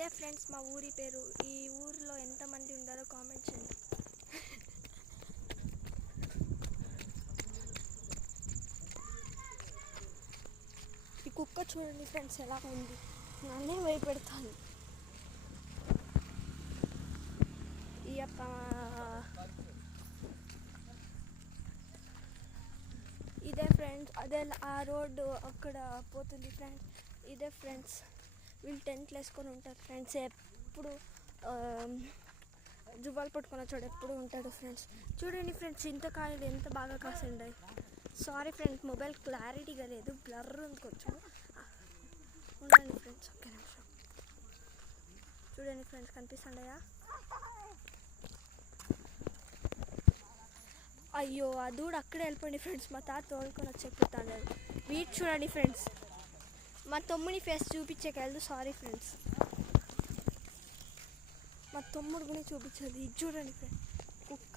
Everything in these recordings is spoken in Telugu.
ఇదే ఫ్రెండ్స్ మా ఊరి పేరు. ఈ ఊరిలో ఎంతమంది ఉండారో కామెంట్ చేయండి. ఈ కుక్క చూడండి ఫ్రెండ్స్ ఎలా ఉంది, నన్నే భయపెడతాను. ఇదే ఫ్రెండ్స్, అదే ఆ రోడ్డు అక్కడ పోతుంది ఫ్రెండ్స్. ఇదే ఫ్రెండ్స్, వీళ్ళు టెంట్లు వేసుకొని ఉంటారు ఫ్రెండ్స్. ఎప్పుడు జువ్వాలు పట్టుకొని వచ్చాడు ఎప్పుడు ఉంటాడు ఫ్రెండ్స్. చూడండి ఫ్రెండ్స్, చింతకాయలు ఎంత బాగా కాసిండాయి. సారీ ఫ్రెండ్స్, మొబైల్ క్లారిటీగా లేదు, బ్లర్ ఉంది కొంచెం. ఉండండి ఫ్రెండ్స్ ఒక్క నిమిషం. చూడండి ఫ్రెండ్స్, కనిపిస్తుండయా? అయ్యో, ఆ దూడ అక్కడే వెళ్ళిపోయింది ఫ్రెండ్స్. మా తాత తోలుకొని వచ్చి ఎక్కుతాడు. వీటి చూడండి ఫ్రెండ్స్, మా తమ్ముని ఫేస్ చూపించేకెళ్ళదు. సారీ ఫ్రెండ్స్, మా తమ్ముడు కూడా చూపించదు. ఇది చూడండి ఫ్రెండ్స్, కుక్క.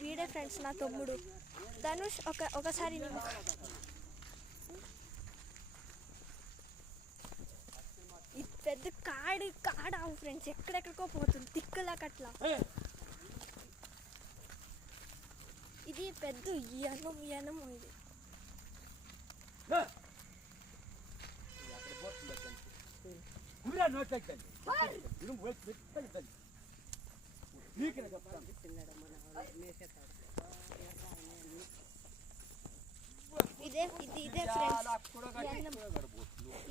వీడే ఫ్రెండ్స్ నా తమ్ముడు ధనుష్. ఒకసారి ఇది పెద్ద కాడావు ఫ్రెండ్స్, ఎక్కడెక్కడికో పోతుంది తిక్కలాకట్లా. ఇది పెద్ద యనం ఇది.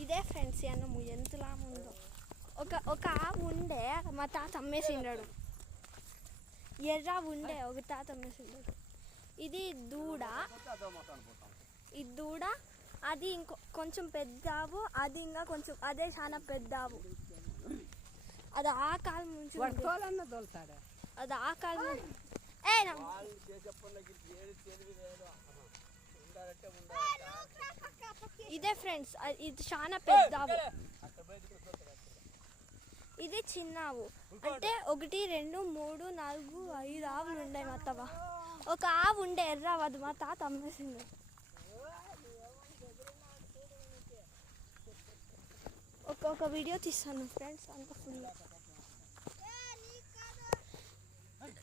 ఇదే ఫ్రెండ్స్ అన్నము ఎంతలా ఉందో. ఒక ఆవు ఉండే మా తాత అమ్మేసిండాడు. ఎర్ర ఉండే ఒక తాత అమ్మేసిండాడు. ఇది దూడ, అది కొంచెం పెద్ద ఆవు, అది ఇంకా కొంచెం అదే చాలా పెద్ద ఆవు. అది ఆ కాలం నుంచి అది ఆ కాలం. ఇదే ఫ్రెండ్స్, ఇది చాలా పెద్ద ఆవు. ఇది చిన్న ఆవు. అంటే 1 2 3 4 5 ఆవులు ఉన్నాయి మొత్తం. ఒక ఆవు ఉండే ఎర్ర, అది మా తాత అమ్మేసింది. ఒక వీడియో తీస్తాను ఫ్రెండ్స్, అంత ఫుల్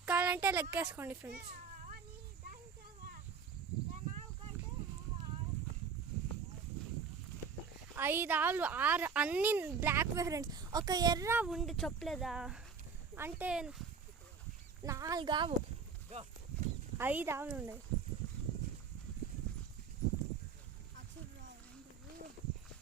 కావాలంటే లెక్కేసుకోండి ఫ్రెండ్స్. 5 ఆవులు, 6 అన్ని బ్లాక్ ఫ్రెండ్స్. ఒక ఎర్ర ఉండి చెప్పలేదా అంటే 4 ఆవు, 5 ఆవులు ఉన్నాయి.